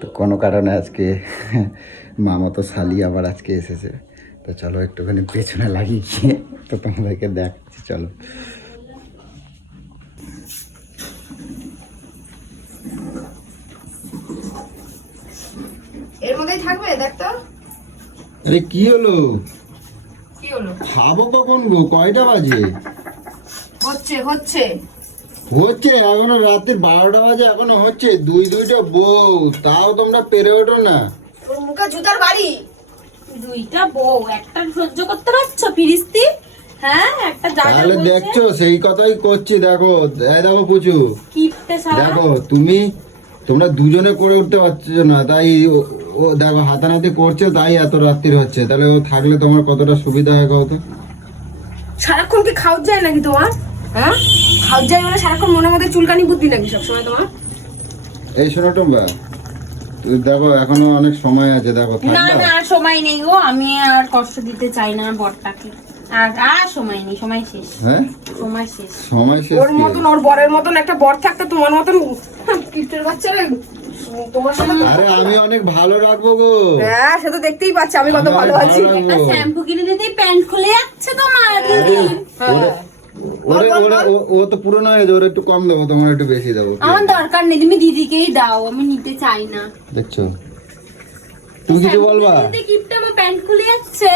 তো কোনো কারণে আজকে মামাতো শালি আবার আজকে এসেছে। তো চলো একটুখানি পেছনে লাগিয়ে গিয়ে তো তোমাদেরকে দেখাচ্ছি, চলো। এর মধ্যেই থাকবে, দেখ তো। আরে কি হলো? কি হলো? খাবো কখন গো? কয়টা বাজে? হচ্ছে হচ্ছে হচ্ছে এখনো রাত্রির 12টা বাজে, এখনো হচ্ছে। দুইটা বউ, তাও তোমরা পেরে ওঠো না। তোর মুখে জুতার বাড়ি। দুইটা বউ, একটা সহ্য করতে পারছো ফিরিস্তি? হ্যাঁ, একটা যা যা তাহলে বলছে দেখছো, সেই কথাই করছি। দেখো এই দেখো পুচু, কিপটে শালা। দেখো তোমরা দুজনে করে উঠতে পারছো না, তাই ও দেখো হাতানাতি করছে, তাই এত রাত্রির হচ্ছে। তাহলে ও থাকলে তোমার কতটা সুবিধা হয় কত? সারাক্ষণ কি খাওয়া যায় নাকি তোমার? হ্যাঁ, খাওয়া যায় মানে সারাক্ষণ মনের মধ্যে চুলকানি বুদ্ধি নাকি সবসময় তোমার? এই শোনো টম্বা, তুই দেখো এখনো অনেক সময় আছে, দেখো না থাকবা। না, আর সময় নেই গো, আমি আর কষ্ট দিতে চাই না বরটাকে। আর সময় নেই, সময় শেষ। হ্যাঁ, সময় শেষ। সময় শেষ ওর কি? মতন, ওর বরের মতন একটা বর থাকতে তোমার মতন কিপ্টের বাচ্চা রে তোমার সাথে। আরে আমি অনেক ভালো রাখবো গো। হ্যাঁ, সে তো দেখতেই পাচ্ছি আমি কত আমি ভালো অনেক আছি। ভালো রাখবো। একটা শ্যাম্পু কিনে দিতেই প্যান্ট খুলে যাচ্ছে তোমার। ও তো পুরনো হয়ে গেছে, ওর একটু কম দেবো, তোমার একটু বেশি দেবো। আমার দরকার নেই, তুমি দিদিকেই দাও, আমি নিতে চাই না। দেখছো, তুমি কিছু বলবা? কিপটা আমার প্যান্ট খুলে যাচ্ছে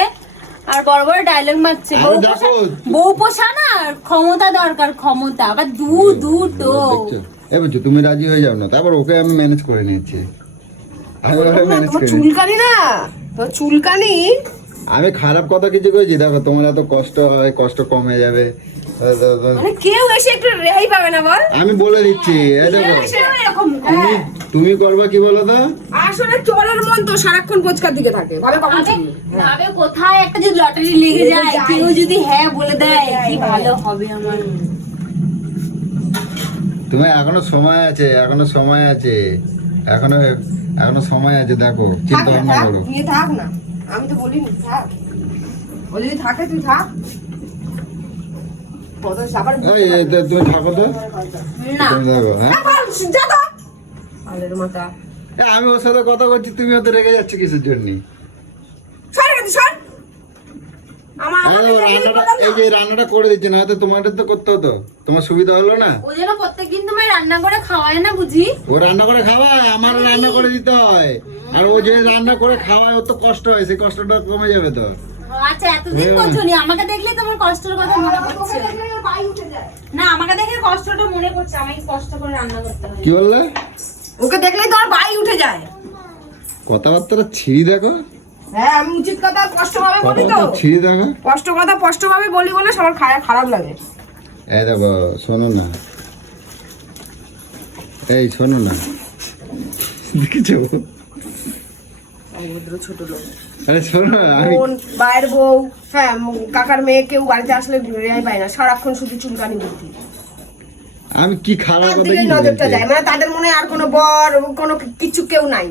আর বড় বড় ডায়লগ মারছে। আরে দেখো, বউ পোষা না, ক্ষমতা দরকার, ক্ষমতা। আবার দুটো দেখছো, এই বুঝছো, তুমি রাজি হয়ে যাও না, তারপর ওকে আমি ম্যানেজ করে নিয়েছি। আমি ওকে ম্যানেজ তোমার করে নিয়েছি। চুলকানি না, তোমার চুলকানি। আমি খারাপ কথা কিছু করেছি? দেখো তোমার এত কষ্ট হয়, কষ্ট কমে যাবে। মানে কেউ এসে একটু রেহাই পাবে না বল? আমি বলে দিচ্ছি, এই দেখো, এরকম। তুমি করবা কি বলো তো? আসলে চোরের মন তো সারাক্ষণ পোচকার দিকে থাকে, ভাবে কখন ছিল? আবে কোথায় একটা যদি লটারি লেগে যায়, কেউ যদি হ্যাঁ বলে দেয়, কি ভালো হবে আমার। তুমি এখনো সময় আছে, এখনো সময় আছে, এখনো সময় আছে। দেখো, চিন্তা ভাবনা করো। নিয়ে থাক না, আমি তো বলিনি থাক। ও যদি থাকে তুই থাক। তুমি থাকো তো, না, তুমি দেখো। হ্যাঁ, আমি ওর সাথে কথা বলছি, তুমি হয়তো রেগে যাচ্ছ কিসের জন্য? এই যে রান্নাটা করে দিচ্ছে না, হয়তো তোমার তো করতে হতো, তোমার সুবিধা হলো না। ও যেন প্রত্যেকদিন তোমায় রান্না করে খাওয়ায় না বুঝি? ও রান্না করে খাওয়ায়, আমার রান্না করে দিতে হয়। আর ও যে রান্না করে খাওয়ায়, ওর তো কষ্ট হয়, সেই কষ্টটা কমে যাবে তো। আচ্ছা, এতদিন করছনি, আমাকে দেখলে তোমার কষ্টের কথা মনে পড়ছে না? আমাকে দেখে কষ্টটা মনে পড়ছে, আমাকে কষ্ট করে রান্না করতে হয়। কি বললে? ওকে দেখলেই তোমার বাই উঠে যায়। কথাবার্তা ছিঁড়ি দেখো, হ্যাঁ, আমি উচিত কথা স্পষ্ট ভাবে বলি তো। কথাবার্তা ছিঁড়ি দেখো। স্পষ্ট কথা স্পষ্ট ভাবে বলি বলে সবার খারাপ লাগে। এই দেখো, শোনো না, এই শোনো না, দেখেছো? ছোট লোক, আরে শোনো, আমি বোন, ভাইয়ের বউ, হ্যাঁ, কাকার মেয়ে কেউ বাড়িতে আসলে রেহাই পায় না, সারাক্ষণ শুধু চুলকানি বুদ্ধি। আমি কি খারাপ তার কথা দিকে কি নজরটা বলছি? যায়, মানে তাদের মনে আর কোনো বর, কোনো কিছু কেউ নাই।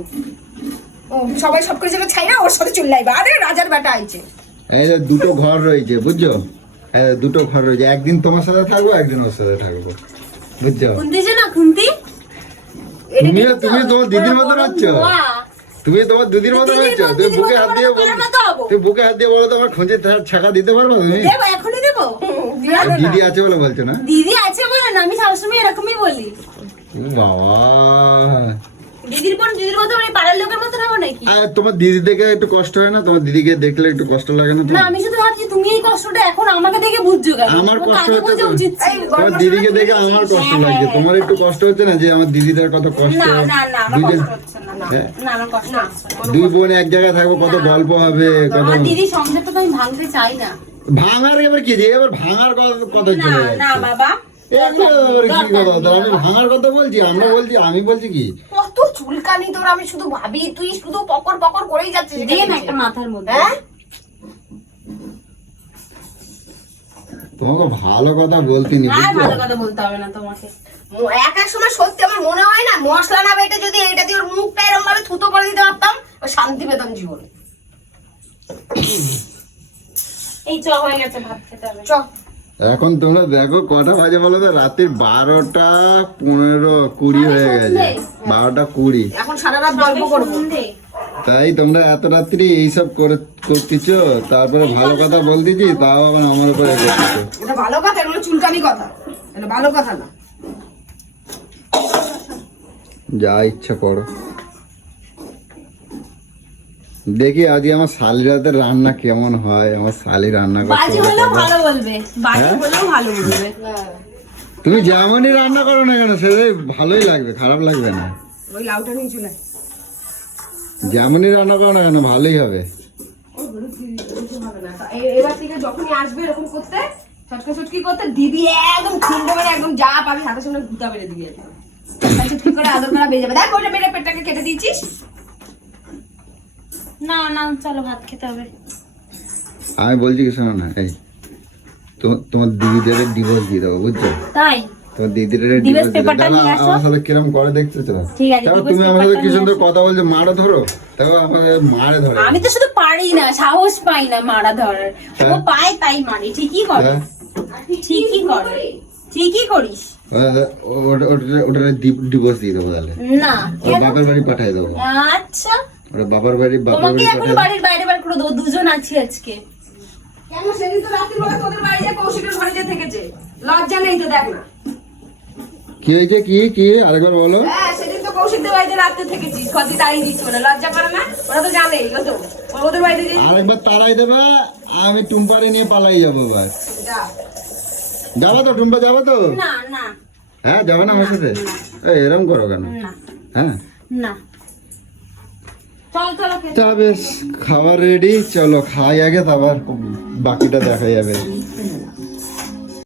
ও সবাই সব কিছু ছাই না, ওর সাথে চুল্লাইবা। আরে রাজার বেটা আইছে। এই যে দুটো ঘর রয়েছে, বুঝছো? দুটো ঘর রয়েছে, একদিন তোমার সাথে থাকবো, একদিন ওর সাথে থাকবো, বুঝছো? খুন্তি যে না খুন্তি, তুমি তোমার দিদির মতো হচ্ছ, তুমি তোমার দিদির মতো হচ্ছ। তুমি বুকে হাত দিয়ে বলো তো, আমার খোঁজে ছাকা দিতে পারবো তুমি? দেবো, এখনই দেবো। আর দিদি আছে বলে বলছো না? দিদি আছে বলে না, আমি সবসময় এরকমই বলি। ও বাবা, দিদির মতো আমি পাড়ার লোকের মতো হবো নাকি? আর তোমার দিদি দেখে একটু কষ্ট হয় না? তোমার দিদিকে দেখলে একটু কষ্ট লাগে না? না, আমি শুধু ভাবছি তুমি এই কষ্টটা এখন আমাকে দেখে বুঝছো কেন? আমার তোমাকে কষ্ট আগে হচ্ছে বোঝা তো। উচিত ছিল। তোমার দিদিকে দেখে আমার কষ্ট লাগছে, তোমার একটু কষ্ট হচ্ছে না যে আমার দিদিটার কত কষ্ট? না না না, আমার দুজন কষ্ট হচ্ছে না। না, আমার কষ্ট হচ্ছে না। দুই বোন এক জায়গায় থাকবো, কত গল্প হবে, কত আমার দিদির সংসারটা তো আমি ভাঙতে চাই না। ভাঙার এবার কি যে এবার ভাঙার কথা না চলে না যাচ্ছে। বাবা, এগুলো আবার কি কথা হতো? আমি ভাঙার কথা বলছি, আমি বলছি কি? কত চুলকানি তোর, আমি শুধু ভাবি তুই শুধু পকর পকর করেই যাচ্ছিস। দিয়ে না একটা মাথার মধ্যে। হ্যাঁ, তোমাকে ভালো কথা বলতে নি, আর বুঝছো? ভালো কথা বলতে হবে না তোমাকে। এক এক সময় সত্যি আমার মনে হয় না, মশলা না বেটে যদি এটা দিয়ে ওর মুখটা এরকম ভাবে থুতো করে দিতে পারতাম, ও শান্তি পেতাম জীবনে। এই চ হয়ে গেছে, ভাত খেতে হবে। চ এখন তোমরা দেখো কটা বাজে বলো তো, রাত্রির 12টা 15-20 হয়ে গেছে, 12টা 20। এখন সারা রাত গল্প করবো। তাই তোমরা এত রাত্রি এইসব করতেছ, তারপরে ভালো কথা বলতেছি তাও আবার আমার উপরে করতেছ। এটা ভালো কথা, এগুলো চুলকানি কথা, এটা ভালো কথা না। যা ইচ্ছা করো। দেখি আজকে আমার শালি রাতের রান্না কেমন হয়। আমার শালি রান্না বাজে করতে হলেও ভালো বলবে, বাজে হ্যাঁ? হলেও ভালো বলবে। তুমি যেমনই রান্না করো না কেন সেটাই ভালোই লাগবে, খারাপ লাগবে না। ওই লাউটা নিয়ে চলে আয়। যেমনই রান্না করো না কেন ভালোই হবে। এবার থেকে যখনই আসবে এরকম করতে, ছটকা ছটকি করতে, দিবি একদম খুলবে, মানে একদম যা পাবি হাতের সামনে গুতা মেরে দিবি। ছটকি করে আদর করা বেজে যাবে। দেখ ওইটা মেরে পেটটাকে কেটে দিয়েছিস। না না, চলো ভাত খেতে হবে। আমি বলছি কি শোনো না, এই তোমার দিদিদের ডিভোর্স দিয়ে দেবো, বুঝছো? তাই তোমার দিদিদের Divorce ডিভোর্স দিয়ে paper টা দেবো। নিয়ে আসো। আমার সাথে কিরম করে দেখছো তো? ঠিক আছে, তারপর divorce তুমি আমার সাথে paper কি টা সুন্দর নিয়ে কথা বলছো, মারো ধরো, তাও আমাকে মারে ধরে। আমি তো শুধু পারি না, সাহস পাই না মারা ধরার। ও হ্যাঁ। পায় তাই মারি। ঠিকই করে, হ্যাঁ। ঠিকই করে, ঠিকই করিস। ওটা ডিভোর্স দিয়ে দেবো তাহলে, না ওর বাপের বাড়ি পাঠিয়ে দেবো। আচ্ছা, ওরা বাবার বাড়ি তোমাকে এখন পাঠিয়ে বাড়ির বাইরে বার করে দেবো, দুজন আছি আজকে। কেন সেদিন তো রাত্রিবেলা তোদের বাড়ি যে কৌশিকের ঘরে যে থেকেছে, লজ্জা নেই তো? দেখ না। কি হয়েছে? কি আরেকবার বলো। হ্যাঁ, সেদিন তো কৌশিকদের বাড়িতে রাত্রে থেকেছিস, কদি তাড়িয়ে দিচ্ছ না, লজ্জা করে না? ওরা তো জানে এগুলো তো, ওদের বাড়িতে যে আরেকবার তাড়াই দেবে, আমি টুম্পারে নিয়ে পালাই যাবো। এবার যা। যাবো তো? টুম্পা যাবো তো? না না হ্যাঁ, যাবে না আমার সাথে? এই এরম করো কেন? না হ্যাঁ, না, চল চলো খেতে। তা বেশ, খাবার রেডি, চলো খাই আগে, তারপর বাকিটা দেখা যাবে।